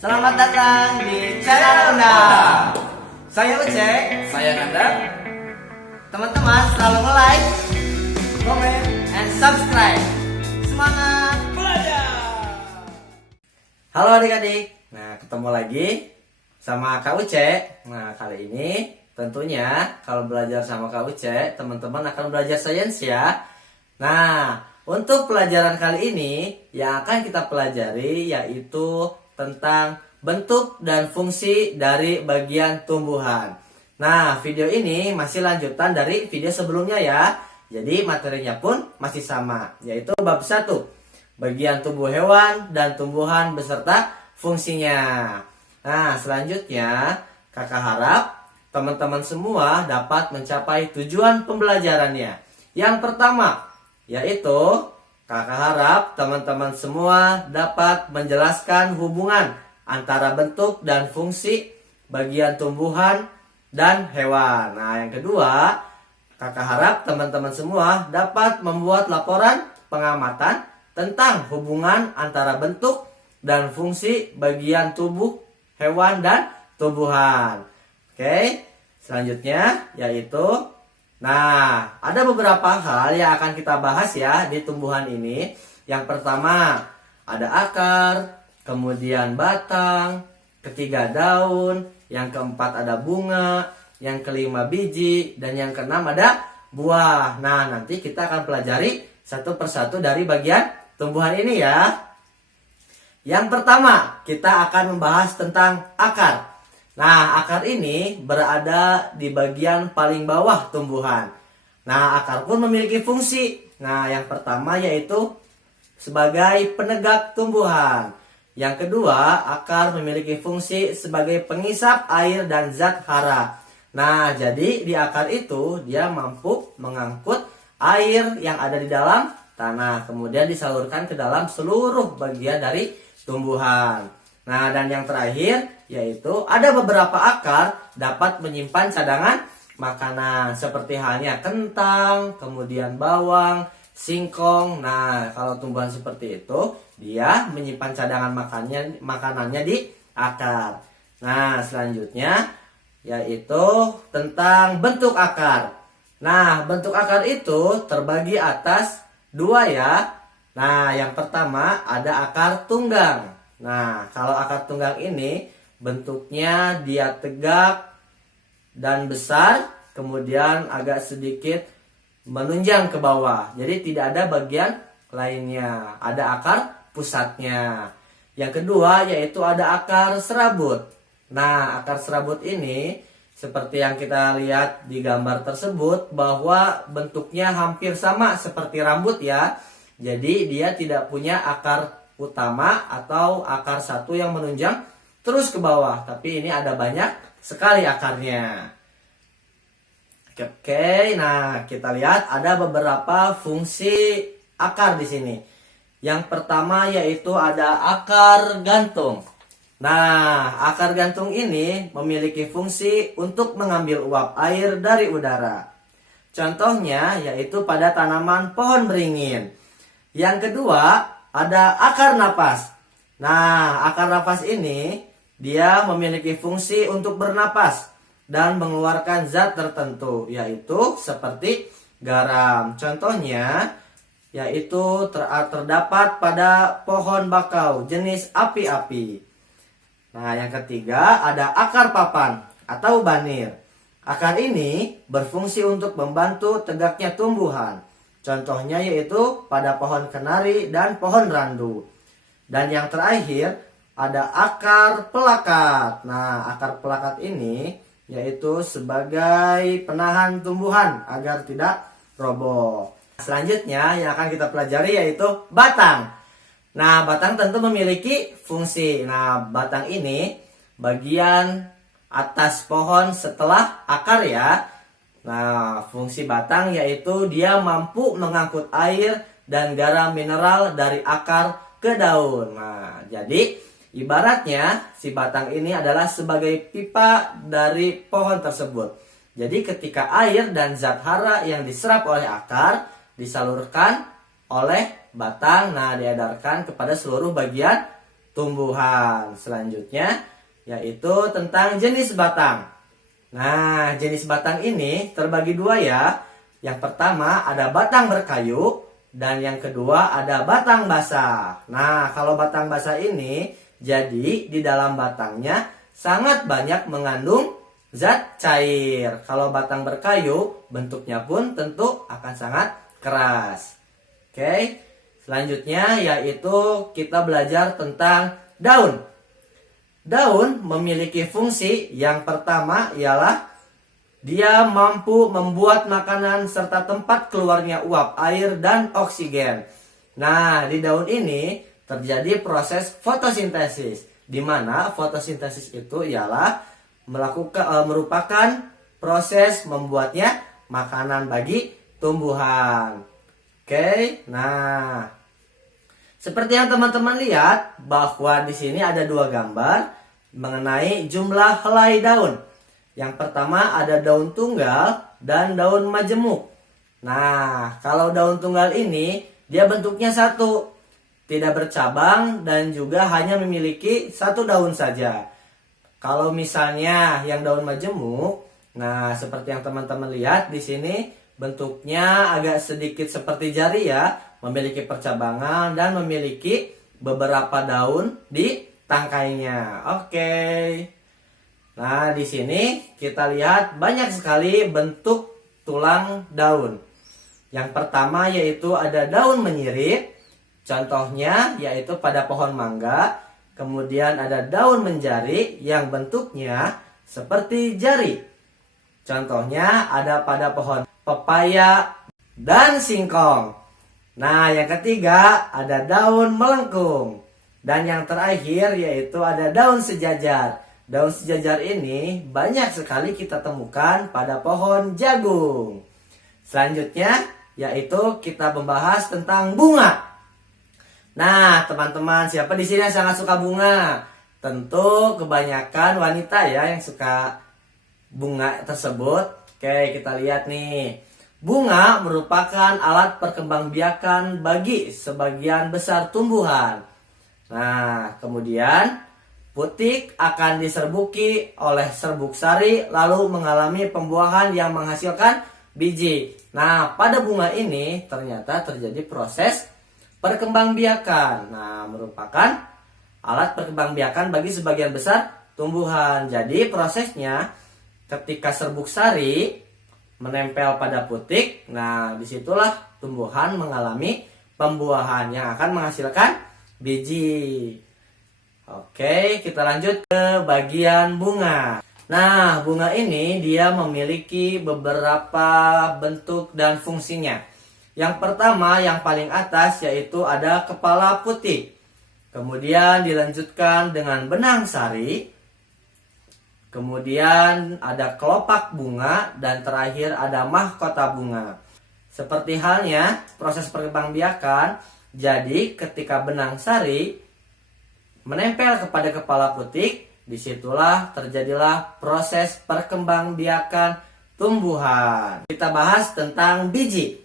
Selamat datang di channel Nanda. Saya Uce. Saya Nanda. Teman-teman selalu like, comment, and subscribe. Semangat Belajar. Halo adik-adik. Nah, ketemu lagi sama Kak Uce. Nah, kali ini tentunya kalau belajar sama Kak Uce, teman-teman akan belajar sains ya. Nah, untuk pelajaran kali ini yang akan kita pelajari yaitu tentang bentuk dan fungsi dari bagian tumbuhan. Nah, video ini masih lanjutan dari video sebelumnya ya. Jadi materinya pun masih sama, yaitu bab 1, bagian tubuh hewan dan tumbuhan beserta fungsinya. Nah, selanjutnya Kakak harap teman-teman semua dapat mencapai tujuan pembelajarannya. Yang pertama, yaitu Kakak harap teman-teman semua dapat menjelaskan hubungan antara bentuk dan fungsi bagian tumbuhan dan hewan. Nah, yang kedua, Kakak harap teman-teman semua dapat membuat laporan pengamatan tentang hubungan antara bentuk dan fungsi bagian tubuh hewan dan tumbuhan. Oke, selanjutnya yaitu ada beberapa hal yang akan kita bahas ya di tumbuhan ini. Yang pertama, ada akar, kemudian batang, ketiga daun, yang keempat ada bunga, yang kelima biji, dan yang keenam ada buah. Nah, nanti kita akan pelajari satu persatu dari bagian tumbuhan ini ya. Yang pertama, kita akan membahas tentang akar. Nah, akar ini berada di bagian paling bawah tumbuhan. Nah, akar pun memiliki fungsi. Nah, yang pertama yaitu sebagai penegak tumbuhan. Yang kedua, akar memiliki fungsi sebagai pengisap air dan zat hara. Nah, jadi di akar itu dia mampu mengangkut air yang ada di dalam tanah, kemudian disalurkan ke dalam seluruh bagian dari tumbuhan. Nah, dan yang terakhir yaitu ada beberapa akar dapat menyimpan cadangan makanan seperti halnya kentang, kemudian bawang, singkong. Nah, kalau tumbuhan seperti itu dia menyimpan cadangan makanannya di akar. Nah, selanjutnya yaitu tentang bentuk akar. Nah, bentuk akar itu terbagi atas 2 ya. Nah, yang pertama ada akar tunggang. Nah, kalau akar tunggang ini bentuknya dia tegak dan besar, kemudian agak sedikit menunjang ke bawah. Jadi tidak ada bagian lainnya, ada akar pusatnya. Yang kedua yaitu ada akar serabut. Nah, akar serabut ini seperti yang kita lihat di gambar tersebut bahwa bentuknya hampir sama seperti rambut ya. Jadi dia tidak punya akar utama atau akar satu yang menunjang terus ke bawah, tapi ini ada banyak sekali akarnya. Oke, nah kita lihat ada beberapa fungsi akar di sini. Yang pertama yaitu ada akar gantung. Nah, akar gantung ini memiliki fungsi untuk mengambil uap air dari udara. Contohnya yaitu pada tanaman pohon beringin. Yang kedua ada akar napas. Nah, akar napas ini dia memiliki fungsi untuk bernapas dan mengeluarkan zat tertentu, yaitu seperti garam. Contohnya yaitu terdapat pada pohon bakau jenis api-api. Nah, yang ketiga ada akar papan atau banir. Akar ini berfungsi untuk membantu tegaknya tumbuhan. Contohnya yaitu pada pohon kenari dan pohon randu. Dan yang terakhir ada akar pelakat. Nah, akar pelakat ini yaitu sebagai penahan tumbuhan agar tidak roboh. Selanjutnya yang akan kita pelajari yaitu batang. Nah, batang tentu memiliki fungsi. Nah, batang ini bagian atas pohon setelah akar ya. Nah, fungsi batang yaitu dia mampu mengangkut air dan garam mineral dari akar ke daun. Nah, jadi ibaratnya si batang ini adalah sebagai pipa dari pohon tersebut. Jadi ketika air dan zat hara yang diserap oleh akar disalurkan oleh batang, nah diedarkan kepada seluruh bagian tumbuhan. Selanjutnya yaitu tentang jenis batang. Nah, jenis batang ini terbagi dua ya. Yang pertama ada batang berkayu dan yang kedua ada batang basah. Nah, kalau batang basah ini jadi di dalam batangnya sangat banyak mengandung zat cair. Kalau batang berkayu, bentuknya pun tentu akan sangat keras. Oke, selanjutnya yaitu kita belajar tentang daun. Daun memiliki fungsi yang pertama ialah dia mampu membuat makanan serta tempat keluarnya uap, air, dan oksigen. Nah, di daun ini terjadi proses fotosintesis, di mana fotosintesis itu ialah merupakan proses membuatnya makanan bagi tumbuhan. Oke, nah seperti yang teman-teman lihat bahwa di sini ada dua gambar mengenai jumlah helai daun. Yang pertama ada daun tunggal dan daun majemuk. Nah, kalau daun tunggal ini dia bentuknya satu, tidak bercabang dan juga hanya memiliki satu daun saja. Kalau misalnya yang daun majemuk, nah seperti yang teman-teman lihat di sini bentuknya agak sedikit seperti jari ya, memiliki percabangan dan memiliki beberapa daun di tangkainya. Oke. Nah, di sini kita lihat banyak sekali bentuk tulang daun. Yang pertama yaitu ada daun menyirip. Contohnya yaitu pada pohon mangga. Kemudian ada daun menjari yang bentuknya seperti jari. Contohnya ada pada pohon pepaya dan singkong. Nah, yang ketiga ada daun melengkung. Dan yang terakhir yaitu ada daun sejajar. Daun sejajar ini banyak sekali kita temukan pada pohon jagung. Selanjutnya yaitu kita membahas tentang bunga. Nah, teman-teman, siapa di sini yang sangat suka bunga? Tentu kebanyakan wanita ya yang suka bunga tersebut. Oke, kita lihat nih. Bunga merupakan alat perkembangbiakan bagi sebagian besar tumbuhan. Nah, kemudian putik akan diserbuki oleh serbuk sari lalu mengalami pembuahan yang menghasilkan biji. Nah, pada bunga ini ternyata terjadi proses perkembangbiakan. Nah, merupakan alat perkembangbiakan bagi sebagian besar tumbuhan. Jadi prosesnya ketika serbuk sari menempel pada putik, nah disitulah tumbuhan mengalami pembuahan yang akan menghasilkan biji. Oke, kita lanjut ke bagian bunga. Nah, bunga ini dia memiliki beberapa bentuk dan fungsinya. Yang pertama, yang paling atas yaitu ada kepala putih. Kemudian dilanjutkan dengan benang sari. Kemudian ada kelopak bunga dan terakhir ada mahkota bunga. Seperti halnya proses perkembangbiakan, jadi ketika benang sari menempel kepada kepala putik, disitulah terjadilah proses perkembangbiakan tumbuhan. Kita bahas tentang biji.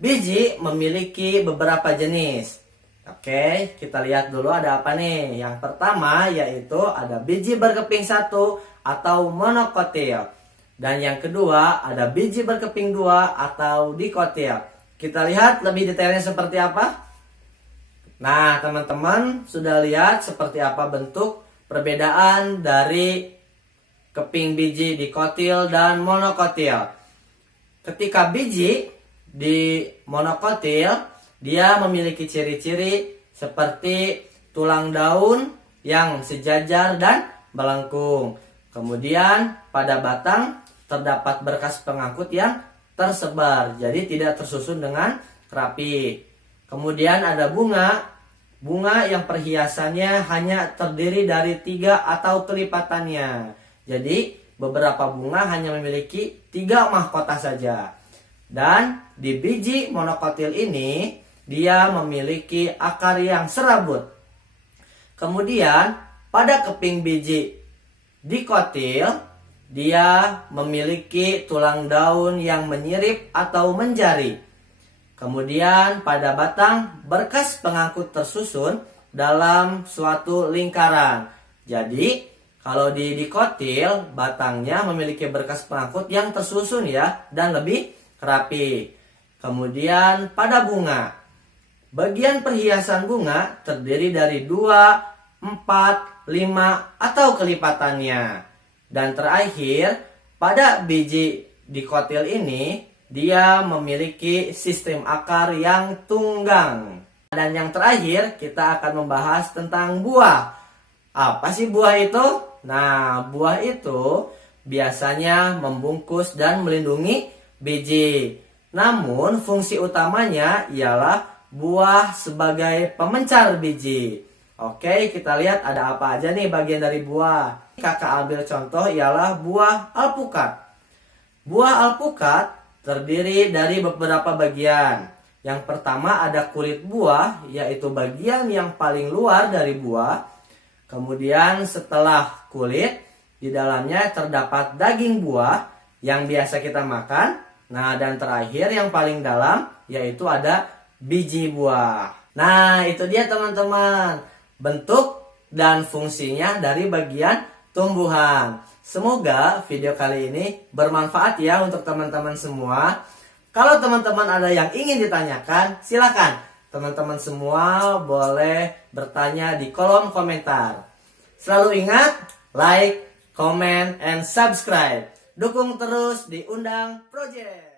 Biji memiliki beberapa jenis. Oke, kita lihat dulu ada apa nih. Yang pertama yaitu ada biji berkeping satu atau monokotil. Dan yang kedua ada biji berkeping dua atau dikotil. Kita lihat lebih detailnya seperti apa. Nah, teman-teman sudah lihat seperti apa bentuk perbedaan dari keping biji dikotil dan monokotil. Ketika biji di monokotil, dia memiliki ciri-ciri seperti tulang daun yang sejajar dan melengkung. Kemudian pada batang terdapat berkas pengangkut yang tersebar, jadi tidak tersusun dengan rapi. Kemudian ada bunga. Bunga yang perhiasannya hanya terdiri dari 3 atau kelipatannya. Jadi beberapa bunga hanya memiliki 3 mahkota saja. Dan di biji monokotil ini dia memiliki akar yang serabut. Kemudian pada keping biji dikotil dia memiliki tulang daun yang menyirip atau menjari. Kemudian pada batang berkas pengangkut tersusun dalam suatu lingkaran. Jadi kalau di dikotil, batangnya memiliki berkas pengangkut yang tersusun ya dan lebih rapi. Kemudian pada bunga, bagian perhiasan bunga terdiri dari 2, 4, 5 atau kelipatannya. Dan terakhir, pada biji dikotil ini dia memiliki sistem akar yang tunggang. Dan yang terakhir kita akan membahas tentang buah. Apa sih buah itu? Nah, buah itu biasanya membungkus dan melindungi biji. Namun fungsi utamanya ialah buah sebagai pemencar biji. Oke, kita lihat ada apa aja nih bagian dari buah. Kakak ambil contoh ialah buah alpukat. Buah alpukat terdiri dari beberapa bagian. Yang pertama ada kulit buah, yaitu bagian yang paling luar dari buah. Kemudian setelah kulit, di dalamnya terdapat daging buah yang biasa kita makan. Nah, dan terakhir yang paling dalam yaitu ada biji buah. Nah, itu dia teman-teman, bentuk dan fungsinya dari bagian tumbuhan. Semoga video kali ini bermanfaat ya untuk teman-teman semua. Kalau teman-teman ada yang ingin ditanyakan, silakan teman-teman semua boleh bertanya di kolom komentar. Selalu ingat, like, comment, and subscribe. Dukung terus di Undang Project.